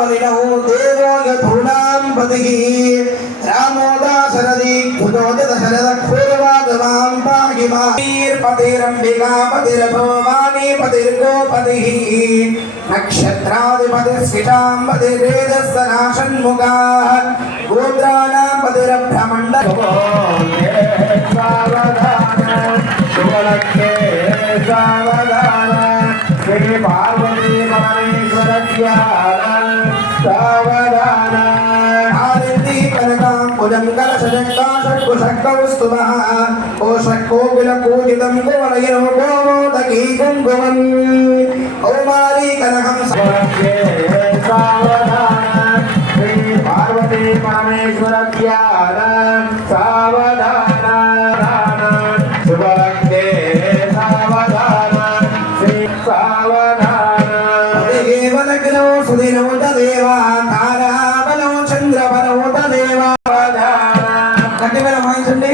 वलिनो देवो यथूनां पतिः रामो दाशरथी कुतोदित शरदपूर्वादमां पाहि पतिरम्बिका पतिरथो वाणी पतिर्गोपतिः नक्षत्राधिपतिस्विषां पतिर्वेदस्तनाशन्मुखाः गोत्राणां पतिरभ्रमण्डलो सावधान श्री पार्वती परमेश्वर सावधान आदित्य कनकांबुजं कलशजक्ताषट्कुशक्कौस्तुभः कोशक्कोकिलपूजितं कुवलयनो गोमोदकी कुङ्कुमम् कौमारी कनकं सावधान श्री पार्वती परमेश्वर सावधान शुभलग्ने देवलग्नो सुदिनो तदेवा ताराबलो चन्द्रबलो तदेवा कटिबल मायचंडी